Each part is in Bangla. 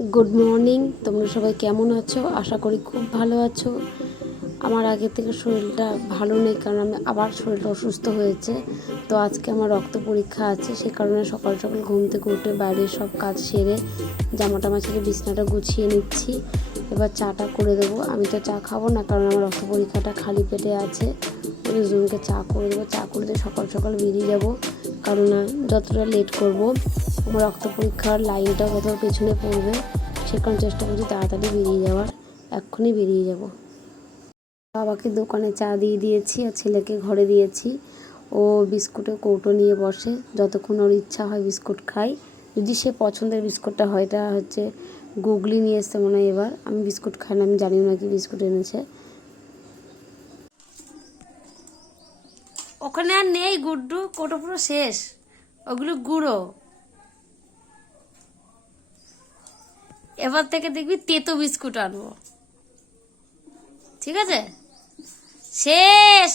Good morning. তোমরা সবাই কেমন আছো? আশা করি খুব ভালো আছো। আমার আগে থেকে শরীরটা ভালো নেই, কারণ আমি আবার শরীরটা অসুস্থ হয়েছে। তো আজকে আমার রক্ত পরীক্ষা আছে, সে কারণে সকাল সকাল ঘুম থেকে উঠে বাইরের সব কাজ সেরে জামা টামা ছেড়ে বিছনাটা গুছিয়ে নিচ্ছি। এবার চাটা করে দেবো। আমি তো চা খাবো না, কারণ আমার রক্ত পরীক্ষাটা খালি পেটে আছে। দুজনকে চা করে দেবো। চা করে দিয়ে সকাল সকাল বেরিয়ে যাব, কারণ যতটা লেট করব আমার রক্ত পরীক্ষার লাইনটা কত পেছনে পড়বে, সে কারণে চেষ্টা করছি তাড়াতাড়ি বেরিয়ে যাওয়ার। এক্ষুনি বেরিয়ে যাব। বাবাকে দোকানে চা দিয়ে দিয়েছি আর ছেলেকে ঘরে দিয়েছি। ও বিস্কুটের কৌটো নিয়ে বসে, যতক্ষণ ওর ইচ্ছা হয় বিস্কুট খাই। যদি সে পছন্দের বিস্কুটটা হয়, এটা হচ্ছে গুগলি নিয়ে এসছে মনে হয় এবার। আমি বিস্কুট খাই না, আমি জানি না কি বিস্কুট এনেছে। ওখানে আর নেই গুড্ডু, কৌটো পুরো শেষ, ওগুলো গুঁড়ো। এবার থেকে দেখবি তেতো বিস্কুট আনবো, ঠিক আছে? শেষ।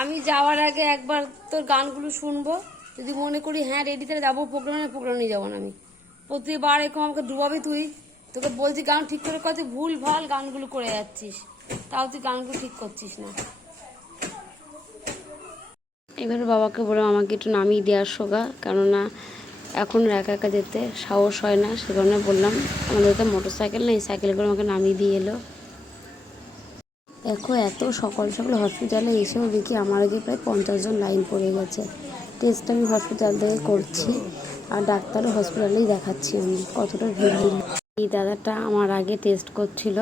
আমি যাওয়ার আগে একবার তোর গানগুলো শুনবো, যদি মনে করি হ্যাঁ রেডি, তাহলে যাবো প্রোগ্রামে যাবো না। আমি প্রতিবার এরকম আমাকে ডুবাবি তুই। তোকে বলছি গান ঠিক করে কর, তুই ভুল ভাল গানগুলো করে যাচ্ছিস, তাও তুই গানগুলো ঠিক করছিস না। এবার বাবাকে বললাম আমাকে একটু নামিয়ে দেওয়ার সোগা, কেননা এখন একা একা যেতে সাহস হয় না। সে কারণে বললাম, আমাদের তো মোটর সাইকেল নেই, সাইকেল করে আমাকে নামিয়ে দিয়ে এলো। দেখো, এত সকাল সকাল হসপিটালে এসেও দেখি আমার আগে প্রায় 50 জন লাইন পড়ে গেছে। টেস্ট আমি হসপিটাল থেকে করছি, আর ডাক্তারও হসপিটালেই দেখাচ্ছি। আমি কতটা ভিড়। এই দাদাটা আমার আগে টেস্ট করছিল,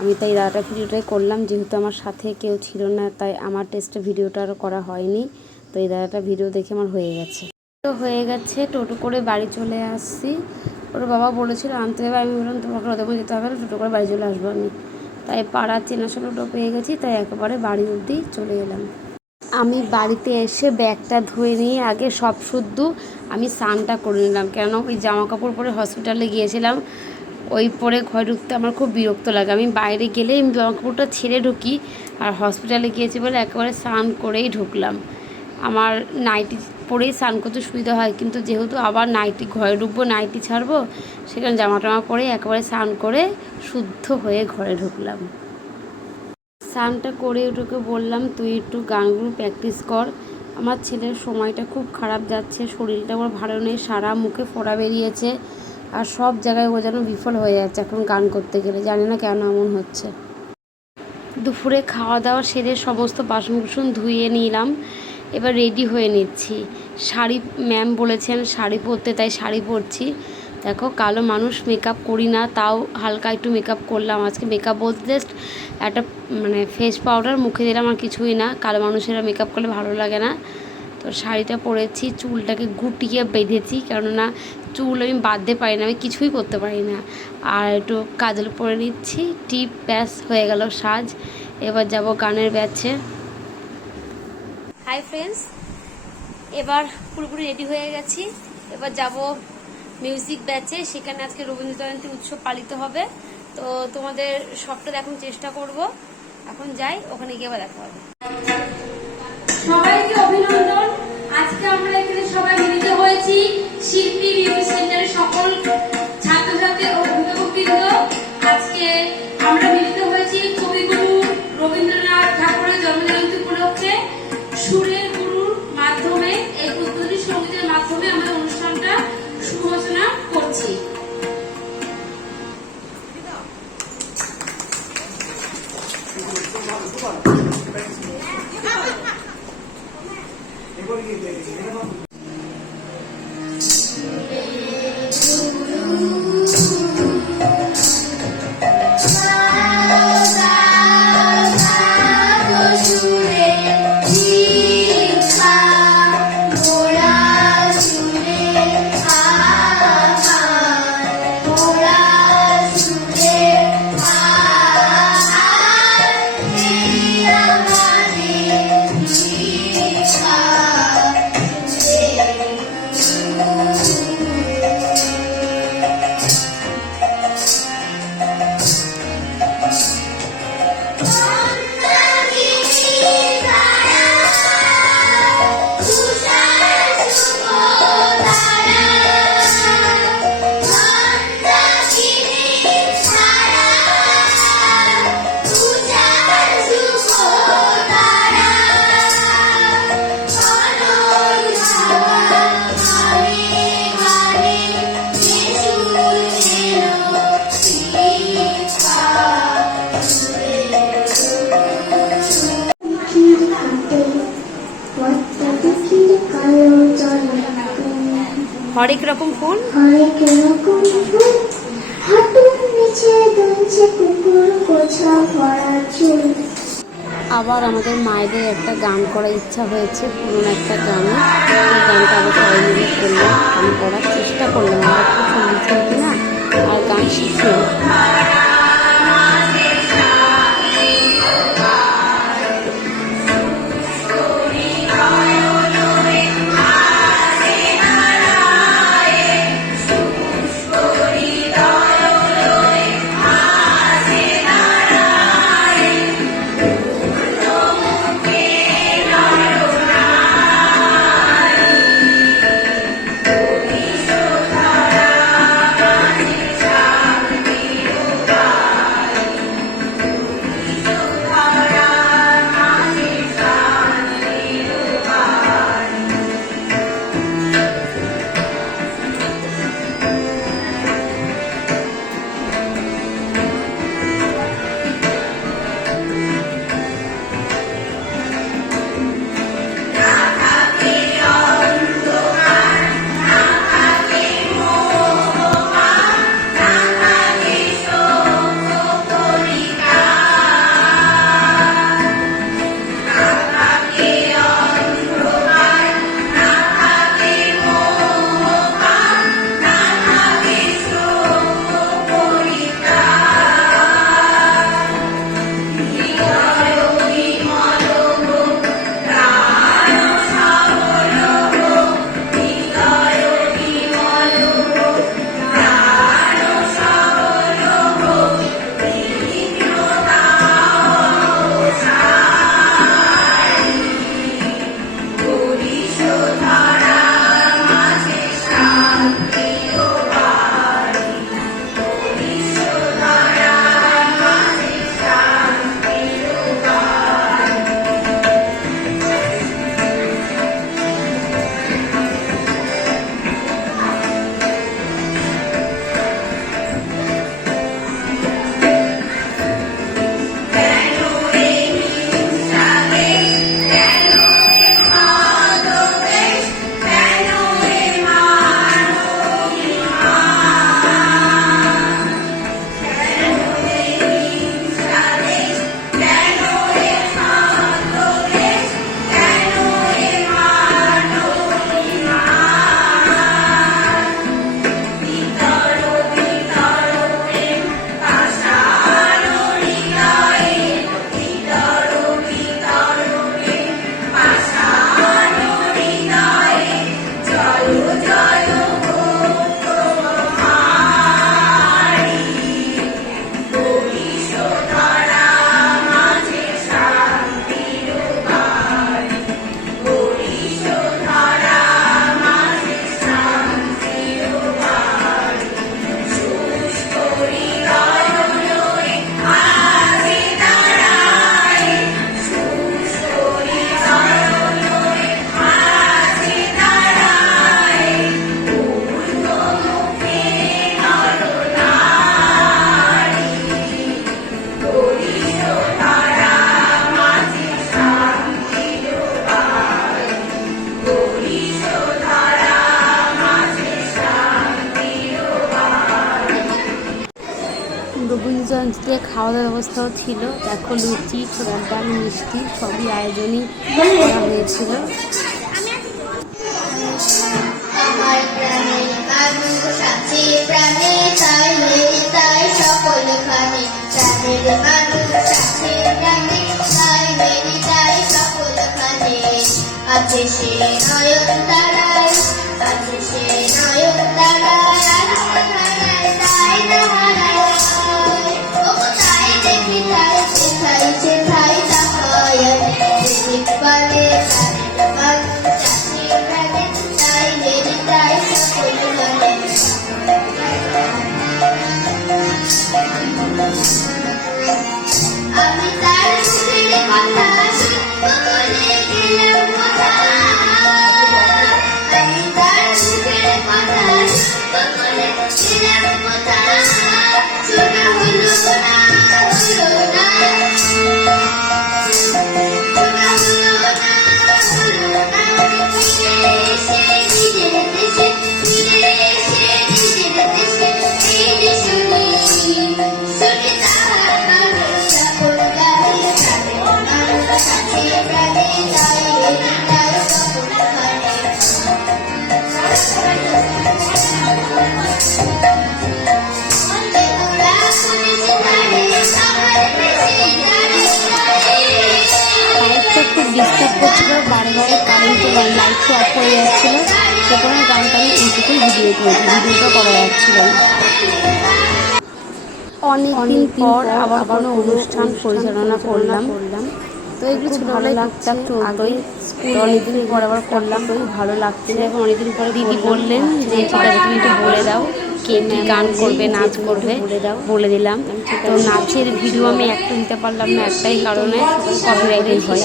আমি তাই দাদাটা ভিডিওটাই করলাম। যেহেতু আমার সাথে কেউ ছিল না, তাই আমার টেস্টের ভিডিওটা আর করা হয়নি। তো এই দাদাটা ভিডিও দেখে আমার হয়ে গেছে। তো হয়ে গেছে, টোটো করে বাড়ি চলে আসছি। ওর বাবা বলেছিল আনতে হবে, আমি বললাম তোমাকে ওদের যেতে হবে না, টোটো করে বাড়ি চলে আসবো আমি। তাই পাড়ার চেনাশোনা টোটো পেয়ে গেছি, তাই একেবারে বাড়ি অবধি চলে এলাম। আমি বাড়িতে এসে ব্যাগটা ধুয়ে নিয়ে আগে সব শুদ্ধ আমি স্নানটা করে নিলাম, কেন ওই জামা কাপড় পরে হসপিটালে গিয়েছিলাম, ওই পরে ঘরে ঢুকতে আমার খুব বিরক্ত লাগে। আমি বাইরে গেলে আমি জামা কাপড়টা ছেড়ে ঢুকি, আর হসপিটালে গিয়েছি বলে একেবারে স্নান করেই ঢুকলাম। আমার নাইটি পরেই স্নান করতে সুবিধা হয়, কিন্তু যেহেতু আবার নাইটি ঘরে ঢুকবো, নাইটি ছাড়বো, সেখানে জামা টামা পরে একেবারে স্নান করে শুদ্ধ হয়ে ঘরে ঢুকলাম। স্নানটা করে ওটাকে বললাম তুই একটু গানগুলো প্র্যাকটিস কর। আমার ছেলের সময়টা খুব খারাপ যাচ্ছে, শরীরটা ওর ভালো নেই, সারা মুখে ফোড়া বেরিয়েছে, আর সব জায়গায় ও যেন বিফল হয়ে যাচ্ছে এখন গান করতে গেলে। জানি না কেন এমন হচ্ছে। দুপুরে খাওয়া দাওয়া সেরে সমস্ত বাসন কুসন ধুয়ে নিলাম। এবার রেডি হয়ে নিচ্ছি। শাড়ি ম্যাম বলেছেন শাড়ি পরতে, তাই শাড়ি পরছি। দেখো, কালো মানুষ মেকআপ করি না, তাও হালকা একটু মেকআপ করলাম। আজকে মেকআপ বলতে জাস্ট একটা ফেস পাউডার মুখে দিলাম, আর কিছুই না। কালো মানুষেরা মেকআপ করলে ভালো লাগে না। তো শাড়িটা পরেছি, চুলটাকে গুটিয়ে বেঁধেছি, কেননা চুল আমি বাঁধতে পারি না, আমি কিছুই করতে পারি না। আর একটু কাজল পরে নিচ্ছি, টিপ, ব্যাস হয়ে গেল সাজ। এবার যাব গানের ব্যাচে। হাই ফ্রেন্ডস, এবার পুরোপুরি রেডি হয়ে গেছি। এবার যাব মিউজিক ব্যাচে, সেখানে আজকে রবীন্দ্র জয়ন্তী উৎসব পালিত হবে। তো তোমাদের সবটা দেখার চেষ্টা করব। এখন যাই, ওখানে গিয়ে আবার দেখা হবে। সবাইকে অভিনন্দন। আজকে আমরা এখানে সবাই মিলিত হয়েছি শিল্পী মিউজিক সেন্টারের সকল ছাত্রছাত্রী ও অভিভাবকবৃন্দ। আজকে আমরা মিলিত হয়েছি কবিগুরু রবীন্দ্রনাথ ঠাকুরের জন্মজয়ন্তী উপলক্ষে। সুরের গুরুর মাধ্যমে, এই উদ্বোধনী সঙ্গীতের মাধ্যমে আমরা অনুষ্ঠানটা সূচনা করছি। হরেক রকম ফুল, হরেক রকম ফুল, হাঁটুর নিচে দুলছে কুকুর গোছা ভরা চুল। আবার আমাদের মায়েদের একটা গান করার ইচ্ছা হয়েছে, পুরনো একটা গানে। সেই গানটা আবার সবাই মিলে করলাম, আমি করার চেষ্টা করলাম। আমরা খুব সঙ্গীত শিল্পী না, আর গান শিখিও। রবীন্দ্র জয়ন্তীতে খাওয়া দাওয়ার ব্যবস্থাও ছিল। দেখো, লুচি, ছোলার ডাল, মিষ্টি সবই আয়োজনই করা হয়েছিল। আমার প্রাণের মানুষ আছে প্রাণে, তাই নেই তাই সকলখানে। প্রাণের মানুষ আছে প্রাণে, তাই নেই তাই সকলখানে। আছে সে নয়ন তারায়, আছে সে নয়ন তারায়, আলো ধারায় তাই না হারায়। ওগো তাই দেখি তাই সেথাই সেথাই তাহায়, দেখি পারে প্রাণের মানুষ আছে প্রাণে, তাই নেই তাই সকলখানে। আমি তার মুখের কথা শুনবো বলে গেলাম কোথায়, আমি তার মুখের কথা শুনবো বলে গেলাম কোথায়। শোনা হলো না, হলো না, শোনা হলো না, হলো না। ফিরে এসে নিজের দেশে, ফিরে একটু অফ হয়ে যাচ্ছিলো, সে কারণে গানটা আমি এইটুকুই ভিডিও করেছি, ভিডিওটা করা যাচ্ছিল না। অনেকদিন পর আবার কোনো অনুষ্ঠান পরিচালনা করলাম, তো এগুলো ছোটোবেলায় টুকটাক চলতোই। তো অনেকদিন পর আবার করলাম, খুব ভালো লাগছে। এখন অনেকদিন পরে দিদি বললেন যে ঠিক আছে তুমি একটু বলে দাও কে কী গান করবে, নাচ করবে, বলে দিলাম। তো নাচের ভিডিও আমি একটা দিতে পারলাম না, একটাই কারণে কপিরাইটের ভয়।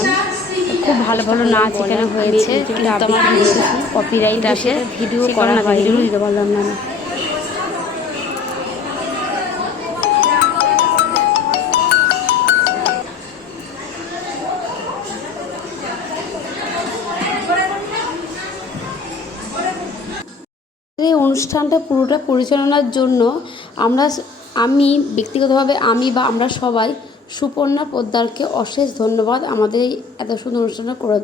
খুব ভালো ভালো নাচ এখানে হয়েছে, কিন্তু আমার কপিরাইট আসে, ভিডিও করা ভিডিও দিতে পারলাম না। এই অনুষ্ঠানটা পুরোটা পরিচালনার জন্য আমি ব্যক্তিগতভাবে আমরা সবাই সুপর্ণা পোদ্দারকে অশেষ ধন্যবাদ আমাদের এই এত সুন্দর অনুষ্ঠানটা করে